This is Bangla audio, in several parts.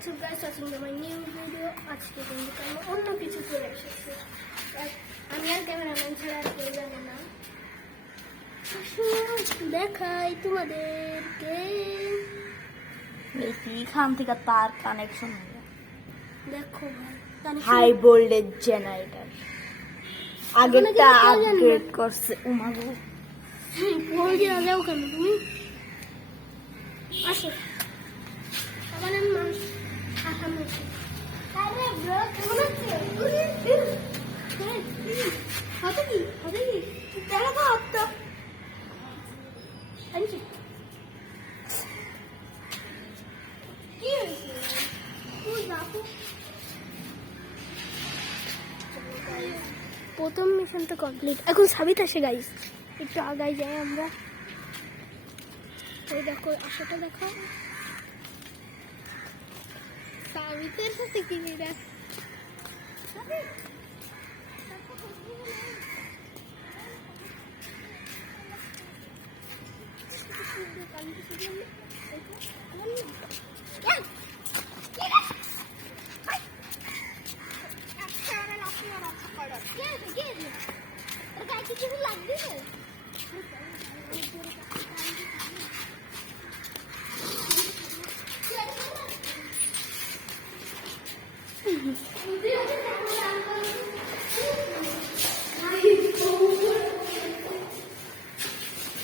WhatsApp guys, welcome to my new video. আজকে কিন্তু আমি অন্য কিছু চলে এসেছি। আমি আর ক্যামেরাম্যান ছাড়া আর কেউ জানে না। দেখাই তোমাদেরকে এখান থেকে তার কানেকশন দেখো ভাই, হাই ভোল্টেজ জেনারেটর আগেরটা আপগ্রেড করছে। উমাগো বল দিয়ে যাও কেন তুমি? আসো আবার আমি আসামি। আরে ব্রো কেমন আছে? হাতে কি দেখা তো আপটা আনছি কি হয়েছে? তুই দেখো প্রথম মিশন তো কমপ্লিট। এখন সাবিত আসে গাইস, একটু আগাই যাই আমরা। এই দেখো আশাটা দেখো, সাবিতের সাথে কি দেখ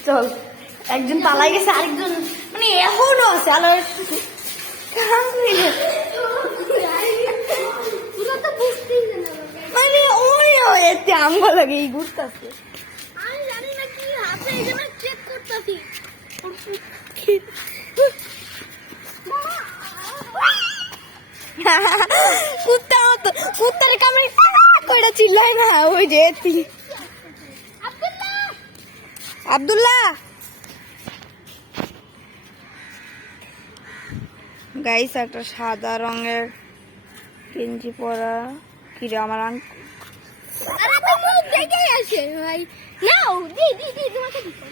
চল, একজন পালাই গেছে, আরেকজন মানে এখনো আছে আলোর মানে ওই এতে আমগো লাগে এই ঘুরতেছে। আমি জানি না কি হাতে এই যে আমি চেক করতেছি। কুত্তা মতো কুত্তার কামড়ে করে চিল্লাই না ওই যে আব্দুল্লাহ গাইস একটা সাদা রঙের গেঞ্জি পরা কিরে আমার আরে তো মুখ দেখে আসে ভাই। নাও দি তোমাকে দিতে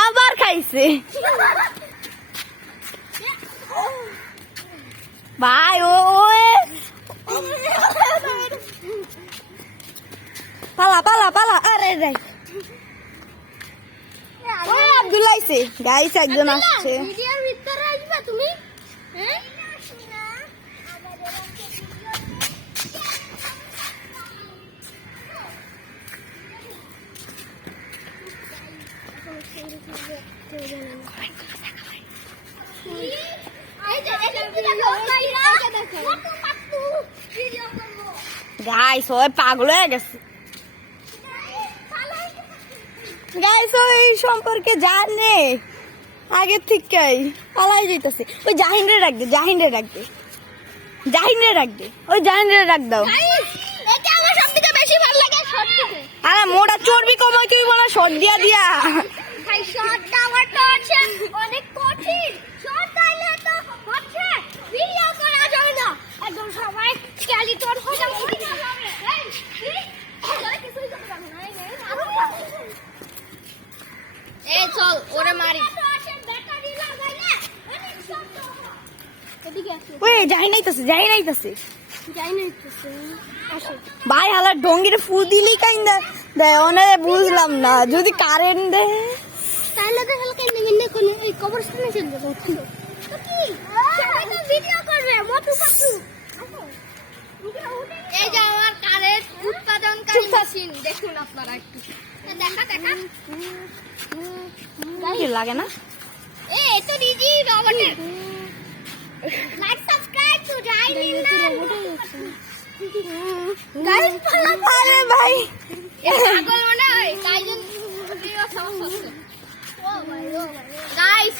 আবার খাইছে ভাই ও পালা পালা পালা। আরে রে ওই আব্দুল্লাহ আইছে গাইস, একজন আসছে। ভিডিওর ভিতরে আসবে তুমি? হ্যাঁ গাইস ওই পাগল হয়ে গেছে। গাইস ওই সম্পর্কে জানে আগের থেকেই পালাই যাইতেছে। ওই জাহিনরে ডাক দে, জাহিনরে ডাক দে, জাহিনরে ডাক দে, ওই জাহিনরে ডাক দাও। এটা আমার সবথেকে বেশি ভালো লাগে শর্ট থেকে। আরে মোটা চর্বি কমাই তুই বলা শর্ট দিয়া দিয়া ভাই শর্ট দেওয়াটা হচ্ছে অনেক কঠিন। শর্ট দিলে তো হচ্ছে ভিডিও করা যায় না, একদম সবাই স্কেলিটন হয়ে যাবে। এই তোরা কিছুই করতে পারবি না। এই চল ওরে মারি। এদিকে আসো। ওই জাহিন আইতাছে, জাহিন আইতাছে। যাই না একটু আসো। ভাই হালা ডঙ্গিরে ফু দিলি কাইন্দা দেয় ওনারে বুঝলাম না। যদি কারেন্ট দেয় তাহলে তো হালকা নিগিনে কোন এই কবরস্থানে চলে যাবো। চলো তো কি সবাই তো ভিডিও করবে মোটু পাটু। এই যে আমার কারেন্ট উৎপাদনকারী মেশিন দেখুন আপনারা একটু দেখা কি লাগে না? এই তো ডিজি রোবটের লাইক সাবস্ক্রাইব টু জাইলিনা গাইস পালা। আরে ভাই পাগল মনে হয় তাই জন্য ভিডিও সমস্যা হচ্ছে। ও ভাই গাইস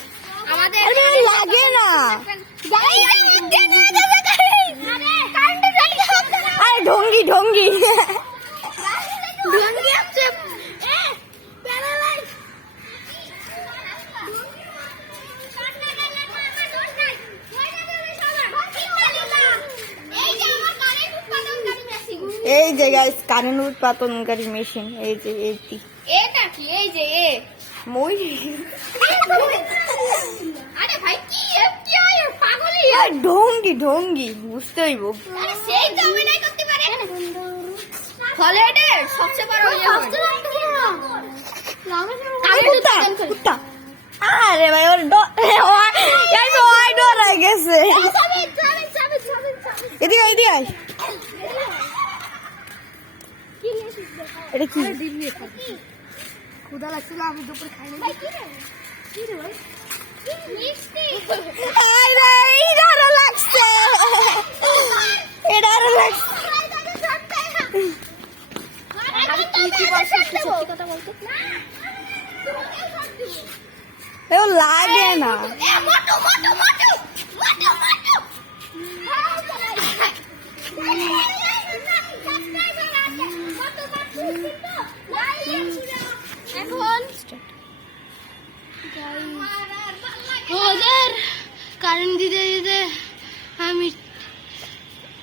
আমাদের আরে লাগে না। গাইস আরে ঢঙ্গি ঢঙ্গি ঢঙ্গি আছে এ প্যারালাইজ এই যে গাইস কারেন্ট উৎপাদনকারী মেশিন। এই যে এইটি এটা কি? এই যে এ মই আরে ভাই কি ওই ঢঙ্গি ঢঙ্গি বুঝতে হইব। আরে সেই তো অভিনয় করতে পারে হলিউডের সবচেয়ে বড় কুত্তা। আরে ভাই ওর ওই ডরাই গেছে। এদিকে এদিকে আয়। এটা কি? ক্ষুধা লাগছিল আমি দুপুর খাইনি মিষ্টি এই রে, এটা আরো লাগছে। এটা আরো লাগছে। এও লাগে না। এখন ওদের কারেন্ট দিতে দিতে আমি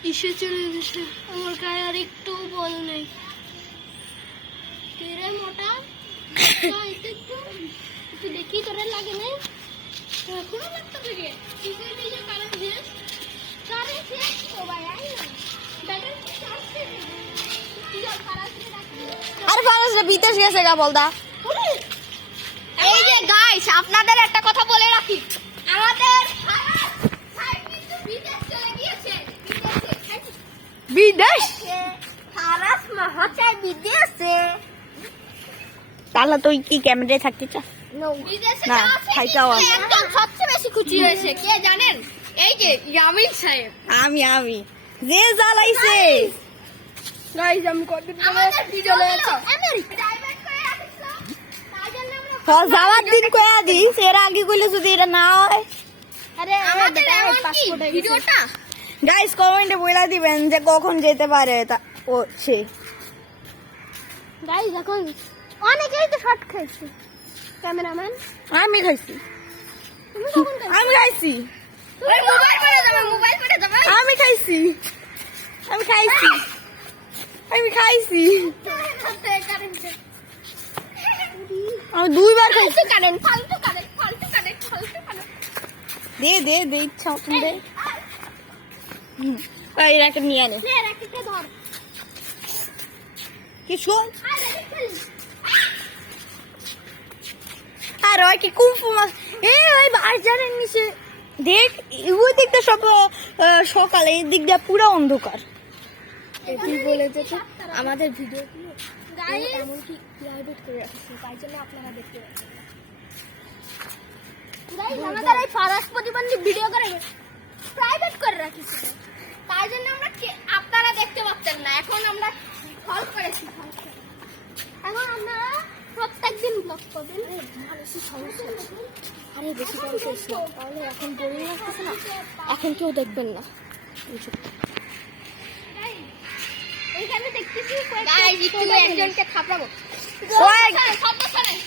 ইসে চলে গেছে আমার গায়ে আর একটু বল নেই তেরে মোটা একটু দেখি তোরা লাগে না এখনো লাগতে থাকে নিজে নিজে কারেন্ট দিয়ে কারেন্ট দিয়ে তো ভাই আই না ব্যাটারি চার্জে কি আর কারেন্ট দিয়ে রাখি আরে ফারাসটা বিদেশ গেছে গা বলদা। এই যে গাইস আপনাদের একটা কথা বলে রাখি আমাদের ভাই কিন্তু বিদেশ চলে গিয়েছে বিদেশ? ফারাস মহাচার বিদেশে তাহলে তুই কি ক্যামেরায় থাকতে চাস? বিদেশে না, যাওয়া থেকে খাইটাও আছে। একদম সবচেয়ে বেশি খুশি হয়েছে কে জানেন এই যে ইয়ামিন সাহেব আমি যে জ্বালাইছে। গাইস আমি কতদিন আমাদের ভিডিও আমেরিকা প্রাইভেট করে রাখছো তাই জন্য আমরা যাওয়ার দিন কয়া দিস, এর আগে কইলে যদি এটা না হয়। আরে আমাদের এমন কি ভিডিওটা গাইস কমেন্টে বলে দিবেন যে কখন যেতে পারে ও সে। গাইস এখন অনেকেই তো শর্ট খাইছে ক্যামেরাম্যান আমি খাইছি। তুমি কখন খাইছো আমি খাইছি। তুমি মোবাইল করে যাবে মোবাইল করে যাবে আমি খাইছি। আমি খাইছি। আমি খাইছি। আমি দুইবার খাইছি। ফালতু কারেন্ট দে দে দে ইচ্ছা মতন দে। এই রাখে নিয়ে আনে। নে রাখিতে ধর কি শোন? আর রাখিতে আর ওই কি কুমফু মাছ। ওই বাজারের নিচে দেখ, ওই দিকটা সব সকালে, এই দিক দিয়ে পুরো অন্ধকার। তুই বলেছে তো আমাদের ভিডিওগুলো গাইস এমনকি প্রাইভেট করে রাখছে তাই জন্য আপনারা দেখতে পাচ্ছেন। গাইস আমাদের এই ফারাস প্রতিবন্ধী ভিডিও করে প্রাইভেট করে রাখিস তাই জন্য আমরা আপনারা দেখতে পাচ্ছেন না এখন আমরা ফল করেছি এখন আমরা প্রত্যেকদিন ব্লগ করবেন বেশি সমস্যা আছে। আরে বেশি কম করিস না, তাহলে এখন বোরিং লাগতেছে না, এখন কেউ দেখবেন না। এইখানে দেখতেছি গাইস একটু একজনকে থাপড়াবো শব্দ শোনেন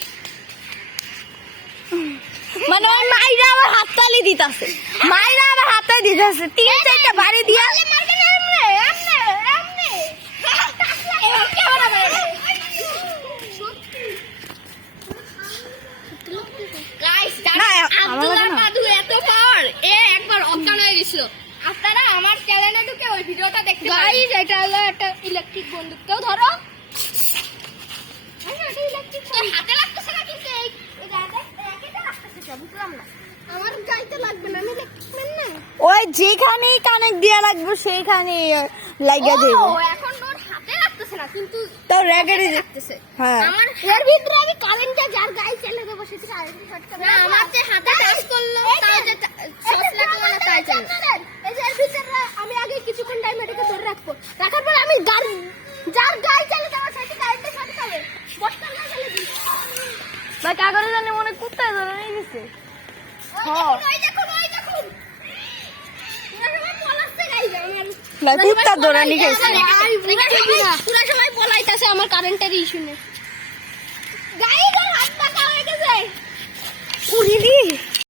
মানে ওই মাইরা আবার হাততালি দিতাছে, মাইরা আবার হাততালি দিতাছে, 3-4টা বাড়ি দিয়া। মারবেন এমনে ক্যামেরা গাইস না, আব্দুল্লাহ আমার লাগে না। মাদু এত পাওয়ার একবার অজ্ঞান হয়ে গেছিল আপনারা আমার চ্যানেলে ঢুকে ওই ভিডিওটা দেখতে পারেন গাইস এটা হলো একটা ইলেকট্রিক বন্দুক কেউ ধরো এটা ইলেকট্রিক তো হাতে লাগতেছে না কিন্তু এই র্যাকেটে লাগতেছে বুঝলাম না আমার গাইতে লাগবে না আমি দেখবেন না ওই যেখানেই কানেক্ট দিয়া লাগবে সেইখানে লাগিয়ে ও দেবো। এখন ওর হাতে লাগতেছে না কিন্তু তো র্যাকেটে লাগতেছে হ্যাঁ। আমার এর ভিতরে আমি কারেন্টটা যার গায়ে চালিয়ে দেবো সেটা কারেন্ট শর্ট করবে না আমার যে হাতে টাচ করলো তাও যে শর্ট লাগলো না তাই জন্য এই যে এর ভিতরে আমি আগে কিছুক্ষণ টাইম এটাকে ধরে রাখবো রাখার পর আমি যার গায়ে চালিয়ে দেবো সেটা কারেন্ট শর্ট করবে বস্তা না চালিয়ে দিই বা কাগজে জানি মনে কুত্তায় ধরে নিয়ে গেছে। ওই দেখুন পুরো পলাচ্ছে গাইস আমার না কুত্তা ধরে নিয়ে গেছে। পুরো সময় পলাইতাছে আমার কারেন্টের ইস্যু নেই গাইস ওর হাত পাকা হয়ে গেছে উড়িলি